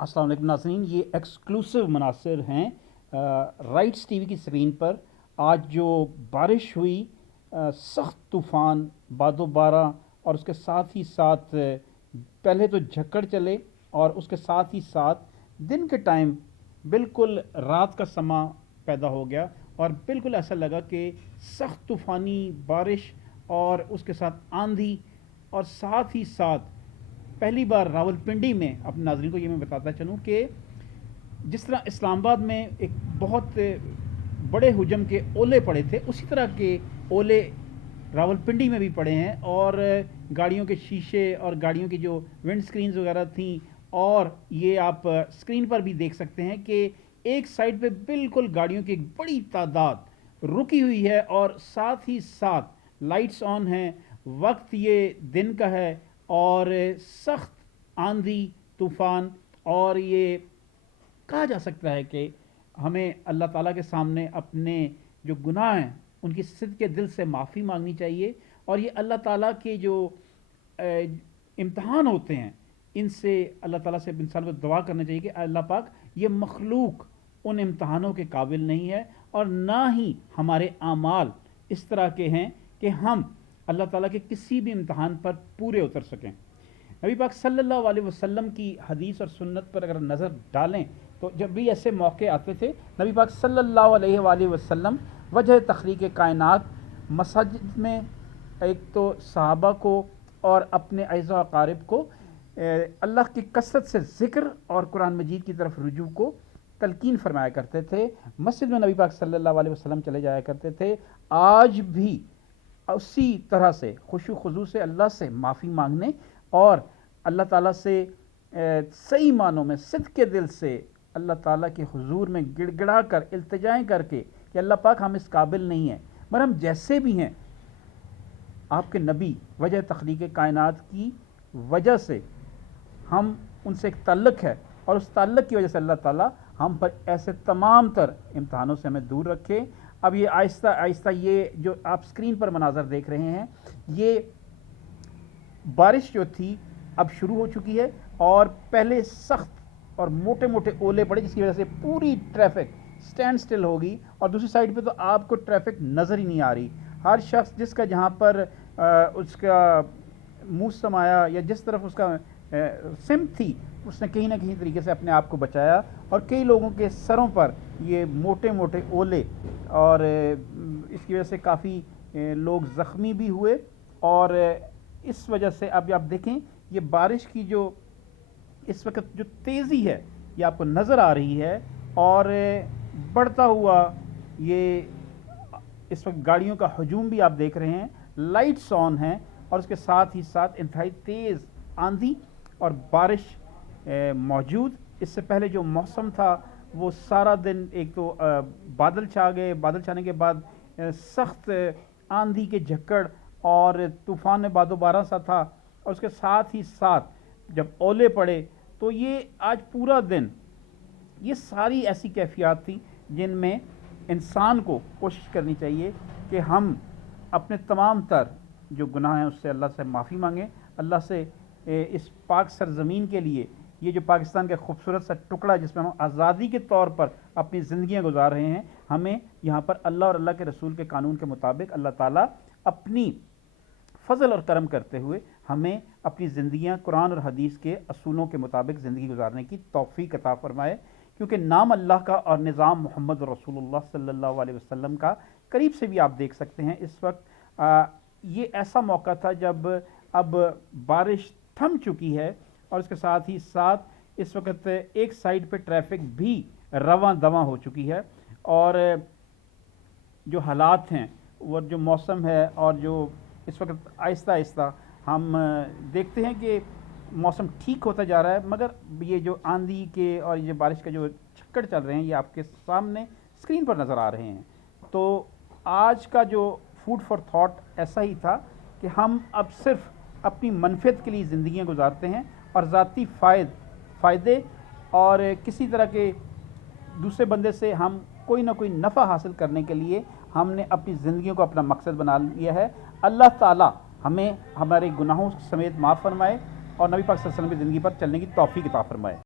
अस्सलाम वालेकुम नाज़रीन, ये एक्सक्लूसिव मनासिर हैं राइट्स टीवी की स्क्रीन पर। आज जो बारिश हुई, सख्त तूफ़ान, बादो-बारा और उसके साथ ही साथ पहले तो झक्कड़ चले और उसके साथ ही साथ दिन के टाइम बिल्कुल रात का समा पैदा हो गया और बिल्कुल ऐसा लगा कि सख्त तूफ़ानी बारिश और उसके साथ आंधी और साथ ही साथ पहली बार रावलपिंडी में अपने नाज़रीन को ये मैं बताता चलूँ कि जिस तरह इस्लामाबाद में एक बहुत बड़े हुजम के ओले पड़े थे, उसी तरह के ओले रावलपिंडी में भी पड़े हैं और गाड़ियों के शीशे और गाड़ियों की जो विंड स्क्रीन्स वगैरह थी, और ये आप स्क्रीन पर भी देख सकते हैं कि एक साइड पे बिल्कुल गाड़ियों की एक बड़ी तादाद रुकी हुई है और साथ ही साथ लाइट्स ऑन हैं। वक्त ये दिन का है और सख्त आंधी तूफ़ान, और ये कहा जा सकता है कि हमें अल्लाह ताला के सामने अपने जो गुनाह हैं उनकी सिद्क़ के दिल से माफ़ी मांगनी चाहिए। और ये अल्लाह ताला के जो इम्तहान होते हैं, इनसे अल्लाह ताला से इंसान को दुआ करना चाहिए कि अल्लाह पाक, ये मखलूक उन इम्तहानों के काबिल नहीं है और ना ही हमारे आमाल इस तरह के हैं कि हम अल्लाह ताला के किसी भी इम्तहान पर पूरे उतर सकें। नबी पाक सल्लल्लाहु अलैहि वसल्लम की हदीस और सुन्नत पर अगर नज़र डालें तो जब भी ऐसे मौके आते थे, नबी पाक सल्लल्लाहु अलैहि वसल्लम वजह तखलीक कायनात मसाजिद में एक तो सहाबा को और अपने अज़ा अकारिब को अल्लाह की कसरत से ज़िक्र और कुरान मजीद की तरफ रुजू को तलकीन फरमाया करते थे। मस्जिद में नबी पाक सल्लल्लाहु अलैहि वसल्लम चले जाया करते थे। आज भी उसी तरह से खुशू खुजू से अल्लाह से माफ़ी मांगने और अल्लाह ताला से सही मानों में सिद्क़ के दिल से अल्लाह ताला के हुजूर में गिड़गिड़ा कर इल्तिजाएँ करके कि अल्लाह पाक, हम इस काबिल नहीं हैं, मगर हम जैसे भी हैं आपके नबी वजह तख्लीक़ कायनात की वजह से हम उनसे एक ताल्लुक़ है और उस ताल्लुक़ की वजह से अल्लाह ताला हम पर ऐसे तमाम तर इम्तहानों से हमें दूर रखे। अब ये आहिस्ता आहिस्ता ये जो आप स्क्रीन पर मनाज़र देख रहे हैं, ये बारिश जो थी अब शुरू हो चुकी है और पहले सख्त और मोटे मोटे ओले पड़े जिसकी वजह से पूरी ट्रैफिक स्टैंड स्टिल होगी और दूसरी साइड पे तो आपको ट्रैफिक नज़र ही नहीं आ रही। हर शख्स जिसका जहाँ पर उसका मुँह समाया या जिस तरफ उसका सिमत थी, उसने कहीं ना कहीं तरीके से अपने आप को बचाया और कई लोगों के सरों पर ये मोटे मोटे ओले और इसकी वजह से काफ़ी लोग ज़ख्मी भी हुए। और इस वजह से अब आप देखें, ये बारिश की जो इस वक्त जो तेज़ी है ये आपको नज़र आ रही है और बढ़ता हुआ ये इस वक्त गाड़ियों का हजूम भी आप देख रहे हैं। लाइट्स ऑन हैं और उसके साथ ही साथ इंतहाई तेज़ आंधी और बारिश मौजूद। इससे पहले जो मौसम था वो सारा दिन एक तो बादल छा गए, बादल छाने के बाद सख्त आंधी के झक्कड़ और तूफ़ान में बादो-बारा सा था और उसके साथ ही साथ जब ओले पड़े तो ये आज पूरा दिन ये सारी ऐसी कैफियत थी जिनमें इंसान को कोशिश करनी चाहिए कि हम अपने तमाम तर जो गुनाह हैं उससे अल्लाह से माफ़ी मांगें। अल्लाह से इस पाक सरज़मीन के लिए, ये जो पाकिस्तान का खूबसूरत सा टुकड़ा जिसमें हम आज़ादी के तौर पर अपनी ज़िंदगियाँ गुजार रहे हैं, हमें यहाँ पर अल्लाह और अल्लाह के रसूल के कानून के मुताबिक अल्लाह ताला अपनी फ़ज़ल और करम करते हुए हमें अपनी ज़िंदगियाँ कुरान और हदीस के असूलों के मुताबिक ज़िंदगी गुजारने की तौफ़ीक़ अता फ़रमाए। क्योंकि नाम अल्लाह का और निज़ाम मोहम्मद रसूलुल्लाह सल्लल्लाहु अलैहि वसल्लम का करीब से भी आप देख सकते हैं। इस वक्त ये ऐसा मौका था जब अब बारिश थम चुकी है और इसके साथ ही साथ इस वक्त एक साइड पे ट्रैफिक भी रवां दवां हो चुकी है और जो हालात हैं और जो मौसम है और जो इस वक्त आहिस्ता आहिस्ता हम देखते हैं कि मौसम ठीक होता जा रहा है, मगर ये जो आंधी के और ये बारिश का जो चक्कर चल रहे हैं ये आपके सामने स्क्रीन पर नज़र आ रहे हैं। तो आज का जो फूड फॉर थॉट ऐसा ही था कि हम अब सिर्फ अपनी मनफियत के लिए ज़िंदगियाँ गुजारते हैं और ज़ाती फ़ायदे और किसी तरह के दूसरे बंदे से हम कोई ना कोई नफ़ा हासिल करने के लिए हमने अपनी ज़िंदगियों को अपना मकसद बना लिया है। अल्लाह ताला हमें हमारे गुनाहों समेत माफ़ फरमाए और नबी पाक सल्लल्लाहु अलैहि वसल्लम की ज़िंदगी पर चलने की तौफ़ीक़ अता फ़रमाए।